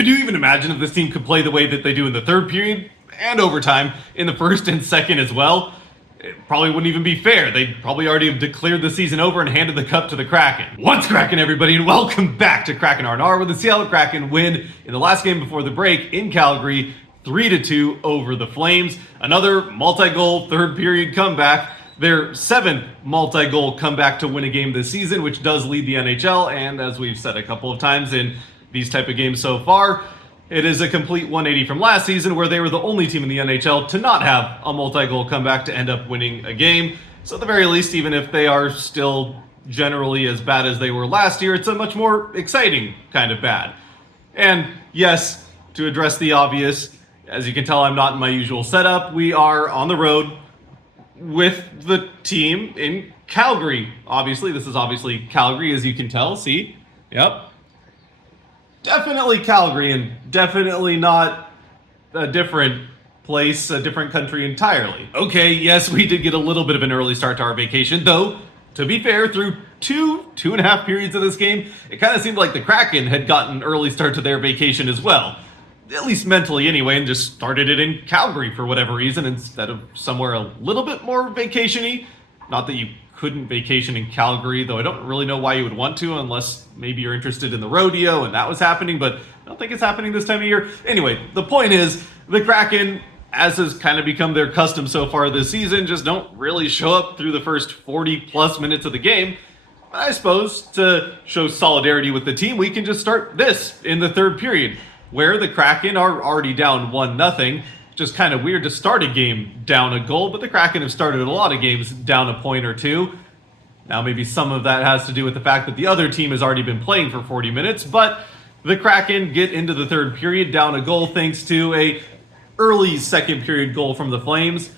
Could you even imagine if this team could play the way that they do in the third period and overtime in the first and second as well? It probably wouldn't even be fair. They'd probably already have declared the season over and handed the cup to the Kraken. What's Kraken, everybody, and welcome back to Kraken R&R, where the Seattle Kraken win in the last game before the break in Calgary, 3-2 over the Flames. Another multi-goal third period comeback. Their seventh multi-goal comeback to win a game this season, which does lead the NHL, and as we've said a couple of times in these type of games so far, it is a complete 180 from last season, where they were the only team in the NHL to not have a multi-goal comeback to end up winning a game. So at the very least, even if they are still generally as bad as they were last year, it's a much more exciting kind of bad. And yes, to address the obvious, as you can tell, I'm not in my usual setup. We are on the road with the team in Calgary. Obviously, this is obviously Calgary, as you can tell. See? Yep. Definitely Calgary, and definitely not a different place, a different country entirely. Okay, yes, we did get a little bit of an early start to our vacation, though, to be fair, through two and a half periods of this game, it kind of seemed like the Kraken had gotten an early start to their vacation as well. At least mentally anyway, and just started it in Calgary for whatever reason instead of somewhere a little bit more vacation-y. Not that you couldn't vacation in Calgary, though I don't really know why you would want to, unless maybe you're interested in the rodeo and that was happening, but I don't think it's happening this time of year. Anyway, the point is, the Kraken, as has kind of become their custom so far this season, just don't really show up through the first 40 plus minutes of the game. I suppose to show solidarity with the team, we can just start this in the third period, where the Kraken are already down 1-0. Just kind of weird to start a game down a goal, but the Kraken have started a lot of games down a point or two. Now maybe some of that has to do with the fact that the other team has already been playing for 40 minutes, but the Kraken get into the third period down a goal thanks to a early second period goal from the Flames.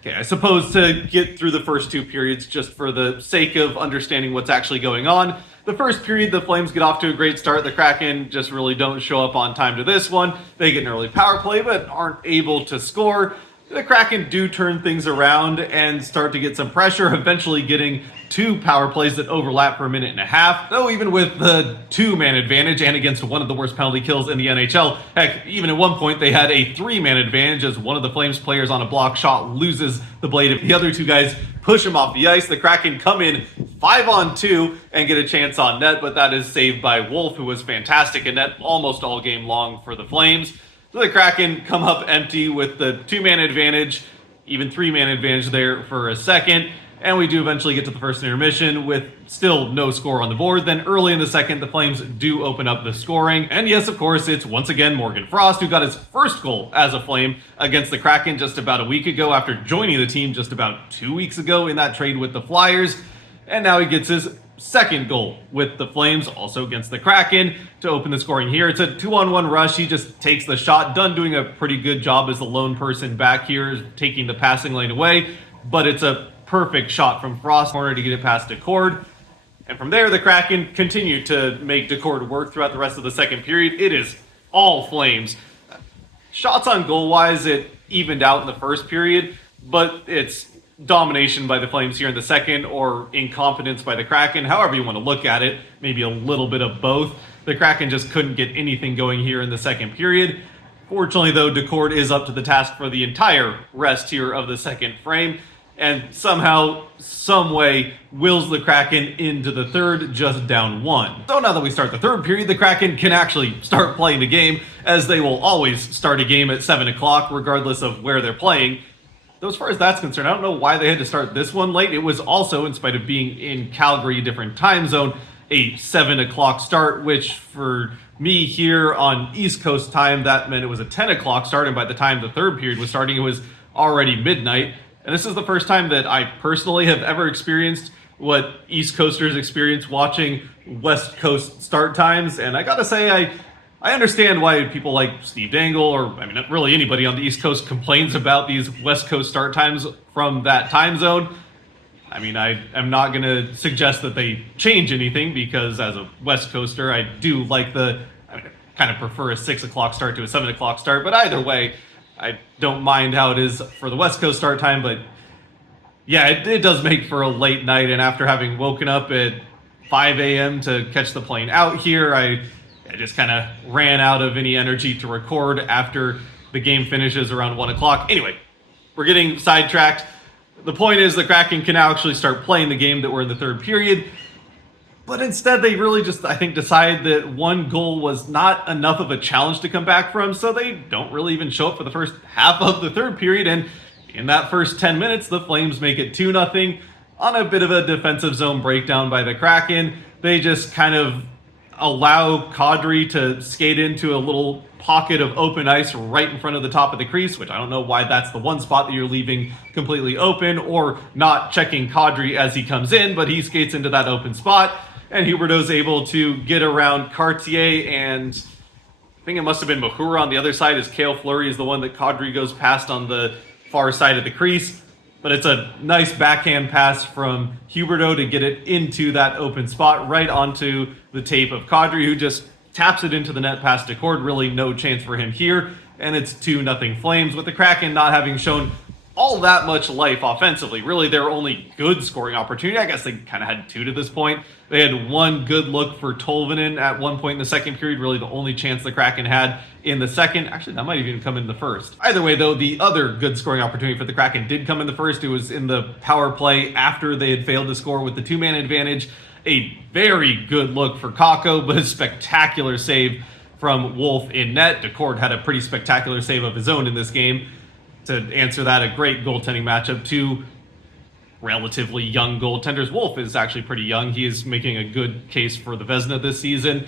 Okay, I suppose to get through the first two periods just for the sake of understanding what's actually going on. The first period, the Flames get off to a great start. The Kraken just really don't show up on time to this one. They get an early power play, but aren't able to score. The Kraken do turn things around and start to get some pressure, eventually getting two power plays that overlap for a minute and a half. Though even with the two-man advantage and against one of the worst penalty kills in the NHL, heck, even at one point they had a three-man advantage as one of the Flames players on a block shot loses the blade. If the other two guys push him off the ice, the Kraken come in 5-on-2 and get a chance on net, but that is saved by Wolf, who was fantastic in net almost all game long for the Flames. So the Kraken come up empty with the two-man advantage, even three-man advantage there for a second, and we do eventually get to the first intermission with still no score on the board. Then early in the second, the Flames do open up the scoring. And yes, of course, it's once again Morgan Frost who got his first goal as a Flame against the Kraken just about a week ago after joining the team just about 2 weeks ago in that trade with the Flyers. And now he gets his second goal with the Flames, also against the Kraken, to open the scoring here. It's a 2-on-1 rush. He just takes the shot. Dunn doing a pretty good job as the lone person back here, taking the passing lane away. But it's a perfect shot from Frost corner to get it past Decord. And from there, the Kraken continue to make Decord work throughout the rest of the second period. It is all Flames. Shots on goal-wise, it evened out in the first period, but it's domination by the Flames here in the second, or incompetence by the Kraken, however you want to look at it. Maybe a little bit of both. The Kraken just couldn't get anything going here in the second period. Fortunately, though, Decord is up to the task for the entire rest here of the second frame, and somehow, some way, wills the Kraken into the third, just down one. So now that we start the third period, the Kraken can actually start playing the game, as they will always start a game at 7 o'clock, regardless of where they're playing. Though as far as that's concerned, I don't know why they had to start this one late. It was also, in spite of being in Calgary, a different time zone, a 7 o'clock start, which for me here on East Coast time, that meant it was a 10 o'clock start, and by the time the third period was starting, it was already midnight. And this is the first time that I personally have ever experienced what East Coasters experience watching West Coast start times. And I gotta say, I understand why people like Steve Dangle, or I mean, really anybody on the East Coast, complains about these West Coast start times from that time zone. I mean, I am not going to suggest that they change anything, because as a West Coaster, I do like I kind of prefer a 6 o'clock start to a 7 o'clock start, but either way, I don't mind how it is for the West Coast start time. But yeah, it does make for a late night, and after having woken up at 5 a.m. to catch the plane out here, I I just kind of ran out of any energy to record after the game finishes around 1 o'clock. Anyway, we're getting sidetracked. The point is the Kraken can now actually start playing the game that we're in the third period. But instead, they really just, I think, decided that one goal was not enough of a challenge to come back from, so they don't really even show up for the first half of the third period. And in that first 10 minutes, the Flames make it 2-0 on a bit of a defensive zone breakdown by the Kraken. They just kind of allow Kadri to skate into a little pocket of open ice right in front of the top of the crease, which I don't know why that's the one spot that you're leaving completely open, or not checking Kadri as he comes in, but he skates into that open spot. And Huberdeau's able to get around Cartier, and I think it must have been Mahura on the other side, as Cale Fleury is the one that Kadri goes past on the far side of the crease. But it's a nice backhand pass from Huberdeau to get it into that open spot, right onto the tape of Kadri, who just taps it into the net past Decord. Really no chance for him here, and it's 2-0 Flames, with the Kraken not having shown all that much life offensively. Really, their only good scoring opportunity, I guess they kind of had two to this point. They had one good look for Tolvanen at one point in the second period, really the only chance the Kraken had in the second. Actually, that might even come in the first. Either way, though, the other good scoring opportunity for the Kraken did come in the first. It was in the power play after they had failed to score with the two-man advantage. A very good look for Kakko, but a spectacular save from Wolf in net. Decord had a pretty spectacular save of his own in this game. To answer that, a great goaltending matchup. Two relatively young goaltenders. Wolf is actually pretty young. He is making a good case for the Vezina this season,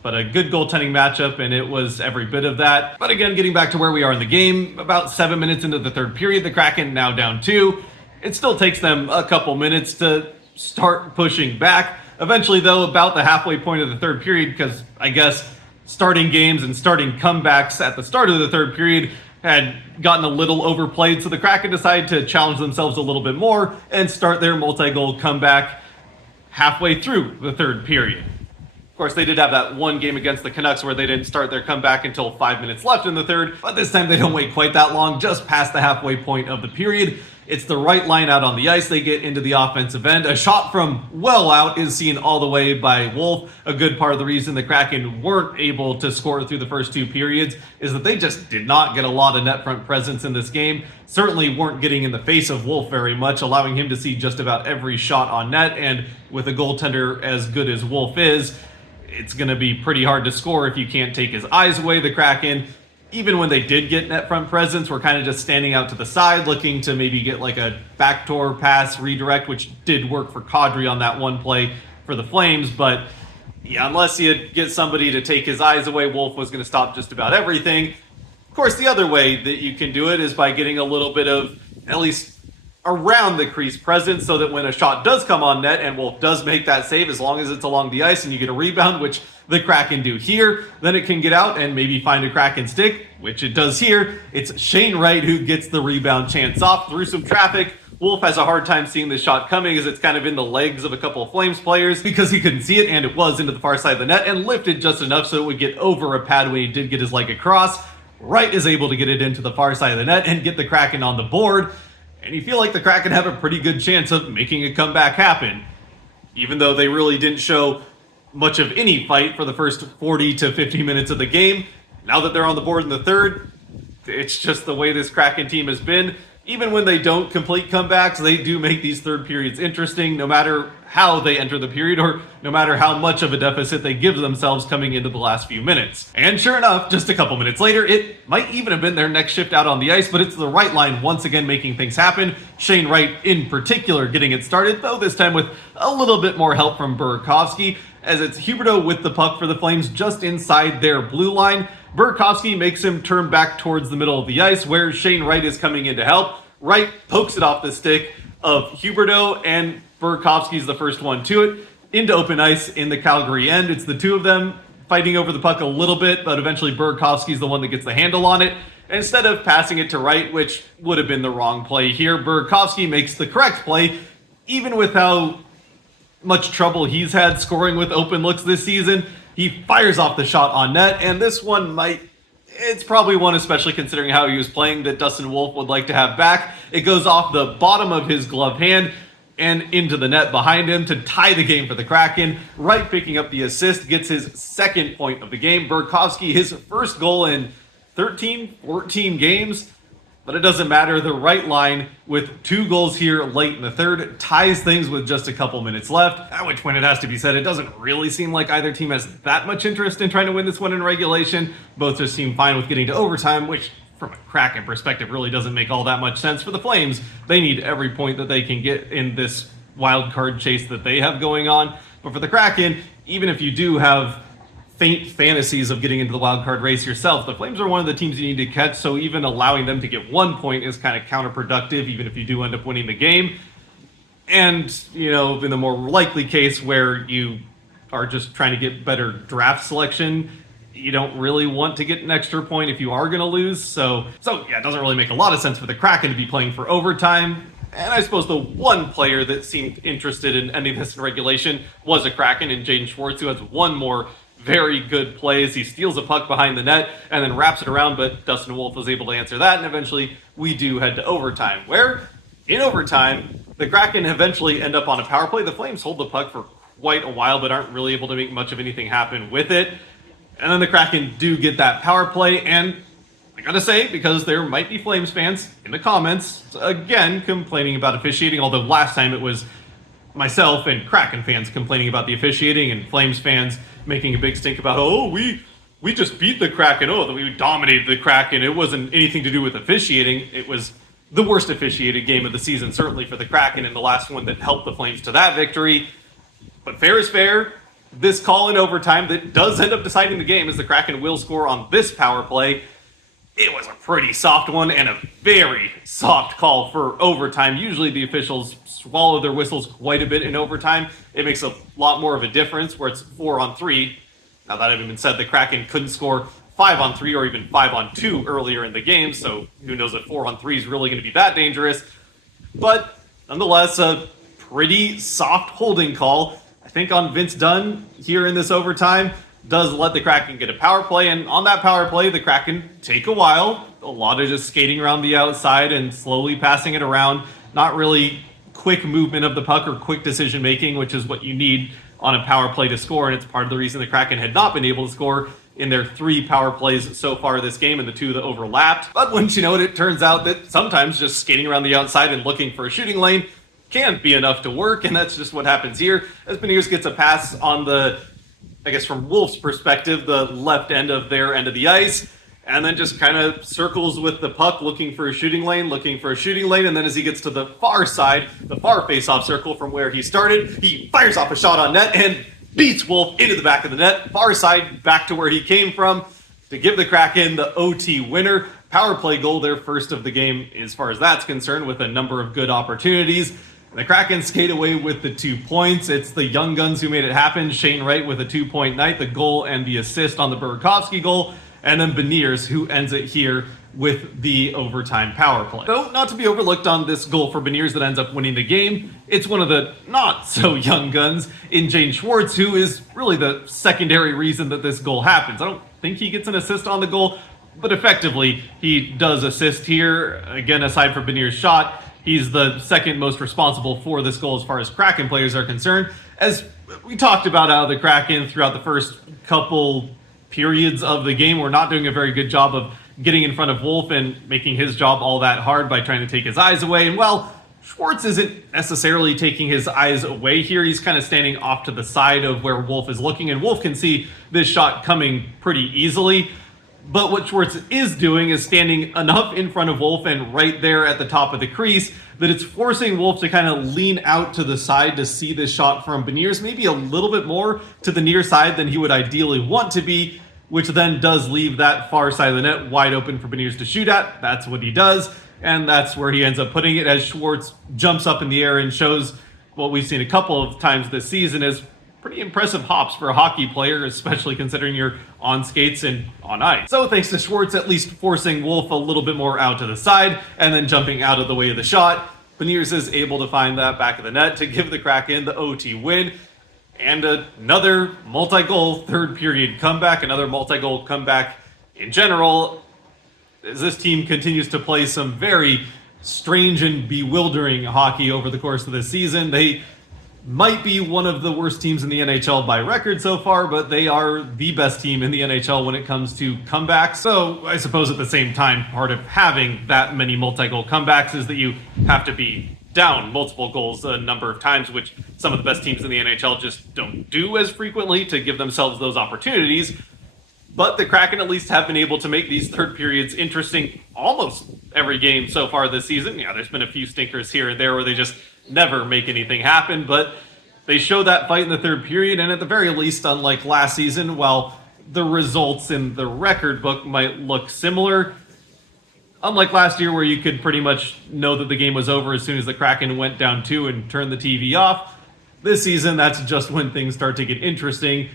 but a good goaltending matchup, and it was every bit of that. But again, getting back to where we are in the game, about 7 minutes into the third period, the Kraken now down 2. It still takes them a couple minutes to start pushing back. Eventually, though, about the halfway point of the third period, because I guess starting games and starting comebacks at the start of the third period had gotten a little overplayed, so the Kraken decided to challenge themselves a little bit more and start their multi-goal comeback halfway through the third period. Of course, they did have that one game against the Canucks where they didn't start their comeback until 5 minutes left in the third, but this time they don't wait quite that long, just past the halfway point of the period. It's the right line out on the ice. They get into the offensive end. A shot from well out is seen all the way by Wolf. A good part of the reason the Kraken weren't able to score through the first two periods is that they just did not get a lot of net front presence in this game. Certainly weren't getting in the face of Wolf very much, allowing him to see just about every shot on net. And with a goaltender as good as Wolf is, it's going to be pretty hard to score if you can't take his eyes away. The Kraken, even when they did get net front presence, were kind of just standing out to the side, looking to maybe get like a backdoor pass redirect, which did work for Kadri on that one play for the Flames. But yeah, unless you get somebody to take his eyes away, Wolf was going to stop just about everything. Of course, the other way that you can do it is by getting a little bit of, at least around the crease presence, so that when a shot does come on net and Wolf does make that save, as long as it's along the ice and you get a rebound, which the Kraken do here, then it can get out and maybe find a Kraken stick, which it does here. It's Shane Wright who gets the rebound chance off through some traffic. Wolf has a hard time seeing the shot coming as it's kind of in the legs of a couple of Flames players because he couldn't see it, and it was into the far side of the net and lifted just enough so it would get over a pad when he did get his leg across. Wright is able to get it into the far side of the net and get the Kraken on the board. And you feel like the Kraken have a pretty good chance of making a comeback happen, even though they really didn't show much of any fight for the first 40 to 50 minutes of the game. Now that they're on the board in the third, it's just the way this Kraken team has been. Even when they don't complete comebacks, they do make these third periods interesting, no matter how they enter the period or no matter how much of a deficit they give themselves coming into the last few minutes. And sure enough, just a couple minutes later, it might even have been their next shift out on the ice, but it's the right line once again making things happen. Shane Wright in particular getting it started, though this time with a little bit more help from Burakovsky, as it's Huberdeau with the puck for the Flames just inside their blue line. Burakovsky makes him turn back towards the middle of the ice where Shane Wright is coming in to help. Wright pokes it off the stick of Huberdeau, and Burakovsky's the first one to it. Into open ice in the Calgary end. It's the two of them fighting over the puck a little bit, but eventually Burakovsky's the one that gets the handle on it. And instead of passing it to Wright, which would have been the wrong play here, Burakovsky makes the correct play, even with how much trouble he's had scoring with open looks this season. He fires off the shot on net, and this one it's probably one, especially considering how he was playing, that Dustin Wolf would like to have back. It goes off the bottom of his glove hand. and into the net behind him to tie the game for the Kraken. Wright picking up the assist, gets his second point of the game. Burakovsky, his first goal in 13, 14 games. But it doesn't matter. The right line with 2 goals here late in the third ties things with just a couple minutes left. At which point it has to be said, it doesn't really seem like either team has that much interest in trying to win this one in regulation. Both just seem fine with getting to overtime, which from a Kraken perspective really doesn't make all that much sense. For the Flames, they need every point that they can get in this wild card chase that they have going on. But for the Kraken, even if you do have faint fantasies of getting into the wild card race yourself, the Flames are one of the teams you need to catch, so even allowing them to get 1 point is kind of counterproductive, even if you do end up winning the game. And, you know, in the more likely case where you are just trying to get better draft selection, you don't really want to get an extra point if you are going to lose. So yeah, it doesn't really make a lot of sense for the Kraken to be playing for overtime. And I suppose the one player that seemed interested in ending this in regulation was a Kraken in Jaden Schwartz, who has one more very good plays. He steals a puck behind the net and then wraps it around, but Dustin Wolf was able to answer that, and eventually we do head to overtime, where in overtime, the Kraken eventually end up on a power play. The Flames hold the puck for quite a while, but aren't really able to make much of anything happen with it. And then the Kraken do get that power play, and I gotta say, because there might be Flames fans in the comments, again, complaining about officiating, although last time it was myself and Kraken fans complaining about the officiating, and Flames fans making a big stink about, oh, we just beat the Kraken, oh, we dominated the Kraken. It wasn't anything to do with officiating. It was the worst officiated game of the season, certainly for the Kraken, and the last one that helped the Flames to that victory. But fair is fair. This call in overtime that does end up deciding the game, as the Kraken will score on this power play. It was a pretty soft one and a very soft call for overtime. Usually the officials swallow their whistles quite a bit in overtime. It makes a lot more of a difference where it's 4-on-3. Now that having been said, the Kraken couldn't score 5-on-3 or even 5-on-2 earlier in the game, so who knows if 4-on-3 is really going to be that dangerous. But nonetheless, a pretty soft holding call, I think, on Vince Dunn here in this overtime. Does let the Kraken get a power play, and on that power play, the Kraken take a while. A lot of just skating around the outside and slowly passing it around. Not really quick movement of the puck or quick decision making, which is what you need on a power play to score, and it's part of the reason the Kraken had not been able to score in their 3 power plays so far this game and the 2 that overlapped. But wouldn't you know it, it turns out that sometimes just skating around the outside and looking for a shooting lane can't be enough to work, and that's just what happens here, as Beniers gets a pass on the, I guess from Wolf's perspective, the left end of their end of the ice, and then just kind of circles with the puck looking for a shooting lane, and then as he gets to the far side, the far face-off circle from where he started, he fires off a shot on net and beats Wolf into the back of the net, far side back to where he came from, to give the Kraken the OT winner. Power play goal, their first of the game as far as that's concerned, with a number of good opportunities. The Kraken skate away with the 2 points. It's the young guns who made it happen. Shane Wright with a 2-point night, the goal and the assist on the Burakovsky goal, and then Beniers, who ends it here with the overtime power play. Though not to be overlooked on this goal for Beniers that ends up winning the game, it's one of the not so young guns in Jaden Schwartz, who is really the secondary reason that this goal happens. I don't think he gets an assist on the goal, but effectively he does assist here. Again, aside from Beniers' shot, he's the second most responsible for this goal as far as Kraken players are concerned. As we talked about out of the Kraken throughout the first couple periods of the game, we're not doing a very good job of getting in front of Wolf and making his job all that hard by trying to take his eyes away. And well, Schwartz isn't necessarily taking his eyes away here. He's kind of standing off to the side of where Wolf is looking, and Wolf can see this shot coming pretty easily. But what Schwartz is doing is standing enough in front of Wolf and right there at the top of the crease that it's forcing Wolf to kind of lean out to the side to see this shot from Beniers, maybe a little bit more to the near side than he would ideally want to be, which then does leave that far side of the net wide open for Beniers to shoot at. That's what he does, and that's where he ends up putting it as Schwartz jumps up in the air and shows what we've seen a couple of times this season is pretty impressive hops for a hockey player, especially considering you're on skates and on ice. So thanks to Schwartz at least forcing Wolf a little bit more out to the side and then jumping out of the way of the shot, Beniers is able to find that back of the net to give the Kraken the OT win. And another multi-goal third period comeback, another multi-goal comeback in general, as this team continues to play some very strange and bewildering hockey over the course of the season. They might be one of the worst teams in the NHL by record so far, but they are the best team in the NHL when it comes to comebacks. So I suppose at the same time, part of having that many multi-goal comebacks is that you have to be down multiple goals a number of times, which some of the best teams in the NHL just don't do as frequently to give themselves those opportunities. But the Kraken at least have been able to make these third periods interesting almost every game so far this season. Yeah, there's been a few stinkers here and there where they just never make anything happen, but they show that fight in the third period, and at the very least, unlike last season, while the results in the record book might look similar, unlike last year where you could pretty much know that the game was over as soon as the Kraken went down 2 and turned the TV off, this season that's just when things start to get interesting,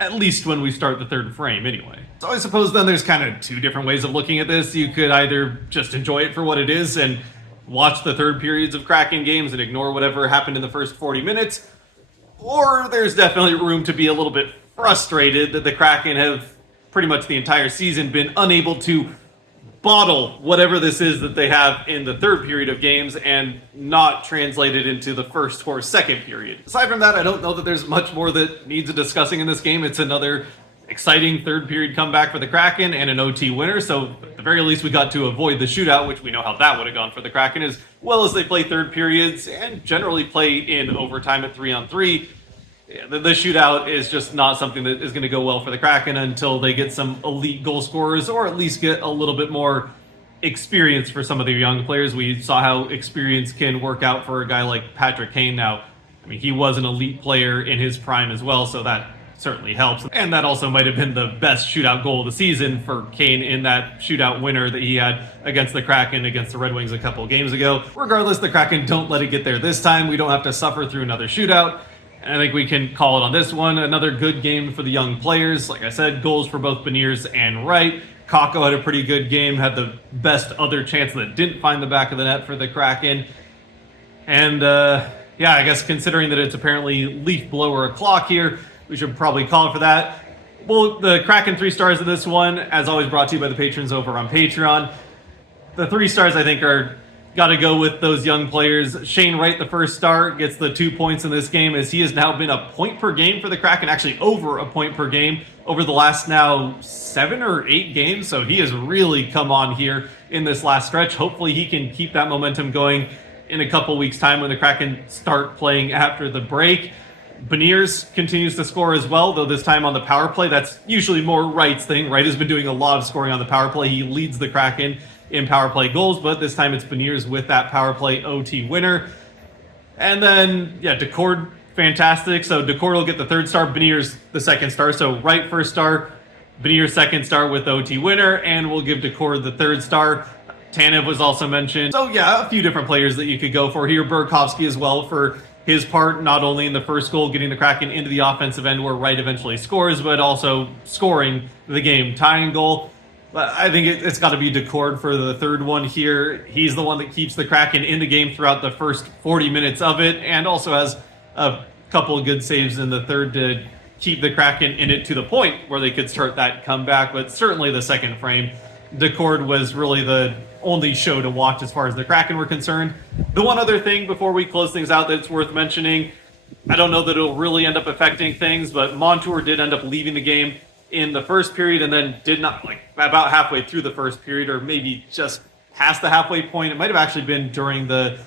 at least when we start the third frame anyway. So I suppose then there's kind of two different ways of looking at this. You could either just enjoy it for what it is and watch the third periods of Kraken games and ignore whatever happened in the first 40 minutes, or there's definitely room to be a little bit frustrated that the Kraken have pretty much the entire season been unable to bottle whatever this is that they have in the third period of games and not translate it into the first or second period. Aside from that, I don't know that there's much more that needs a discussing in this game. It's another exciting third period comeback for the Kraken and an OT winner, so at the very least we got to avoid the shootout, which we know how that would have gone for the Kraken, as well as they play third periods and generally play in overtime at 3-on-3. Yeah, the shootout is just not something that is going to go well for the Kraken until they get some elite goal scorers, or at least get a little bit more experience for some of their young players. We saw how experience can work out for a guy like Patrick Kane. Now, I mean, he was an elite player in his prime as well, so that certainly helps. And that also might have been the best shootout goal of the season for Kane in that shootout winner that he had against the Kraken, against the Red Wings a couple of games ago. Regardless, the Kraken don't let it get there this time. We don't have to suffer through another shootout. And I think we can call it on this one. Another good game for the young players. Like I said, goals for both Beniers and Wright. Kakko had a pretty good game, had the best other chance that didn't find the back of the net for the Kraken. And yeah, I guess considering that it's apparently leaf blower o'clock here, we should probably call it for that. Well, the Kraken 3 stars of this one, as always, brought to you by the patrons over on Patreon. The 3 stars, I think, are got to go with those young players. Shane Wright, the first star, gets the 2 points in this game, as he has now been a point per game for the Kraken, actually over a point per game over the last now 7 or 8 games. So he has really come on here in this last stretch. Hopefully he can keep that momentum going in a couple weeks' time when the Kraken start playing after the break. Beniers continues to score as well, though this time on the power play. That's usually more Wright's thing. Wright has been doing a lot of scoring on the power play. He leads the Kraken in power play goals, but this time it's Beniers with that power play OT winner. And then, yeah, Decord, fantastic. So Decord will get the 3rd star, Beniers the 2nd star. So Wright 1st star, Beniers 2nd star with OT winner, and we'll give Decord the 3rd star. Tanev was also mentioned. So yeah, a few different players that you could go for here. Burakovsky as well for his part, not only in the first goal, getting the Kraken into the offensive end where Wright eventually scores, but also scoring the game tying goal. But I think it's got to be Decord for the 3rd one here. He's the one that keeps the Kraken in the game throughout the first 40 minutes of it, and also has a couple of good saves in the 3rd to keep the Kraken in it to the point where they could start that comeback. But certainly the 2nd frame, Decord was really the only show to watch as far as the Kraken were concerned. The one other thing before we close things out that's worth mentioning, I don't know that it'll really end up affecting things, but Montour did end up leaving the game in the first period, and then did not, like, about halfway through the first period, or maybe just past the halfway point. It might have actually been during the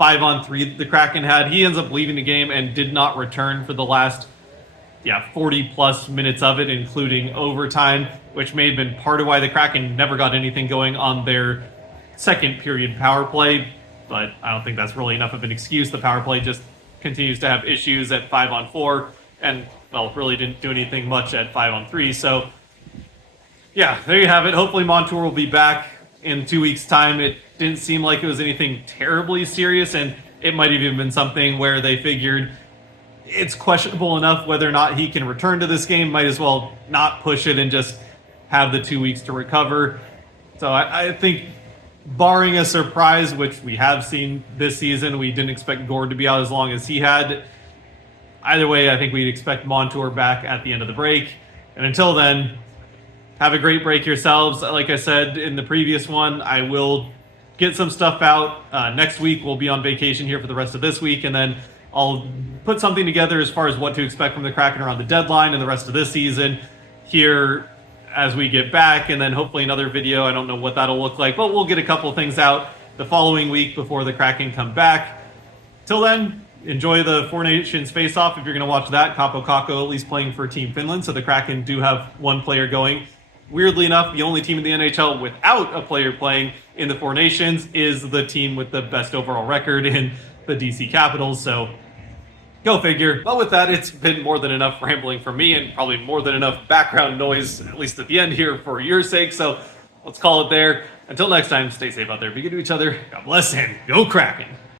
5-on-3 the Kraken had. He ends up leaving the game and did not return for the last 40 plus minutes of it, including overtime, which may have been part of why the Kraken never got anything going on their second period power play. But I don't think that's really enough of an excuse. The power play just continues to have issues at 5-on-4, and well, really didn't do anything much at 5-on-3. So yeah, there you have it. Hopefully Montour will be back in 2 weeks' time. It didn't seem like it was anything terribly serious, and it might have even been something where they figured it's questionable enough whether or not he can return to this game. Might as well not push it and just have the 2 weeks to recover. So I think, barring a surprise, which we have seen this season, we didn't expect Gord to be out as long as he had. Either way, I think we'd expect Montour back at the end of the break. And until then, have a great break yourselves. Like I said in the previous one, I will get some stuff out. Next week, we'll be on vacation here for the rest of this week, and then I'll put something together as far as what to expect from the Kraken around the deadline and the rest of this season here as we get back, and then hopefully another video. I don't know what that'll look like, but we'll get a couple things out the following week before the Kraken come back. Till then, enjoy the Four Nations face-off if you're going to watch that. Capo Kakko at least playing for Team Finland, so the Kraken do have one player going. Weirdly enough, the only team in the NHL without a player playing in the Four Nations is the team with the best overall record in the DC Capitals, so go figure. But with that, it's been more than enough rambling from me and probably more than enough background noise, at least at the end here, for your sake, so let's call it there. Until next time, stay safe out there, be good to each other, God bless, and go Kraken!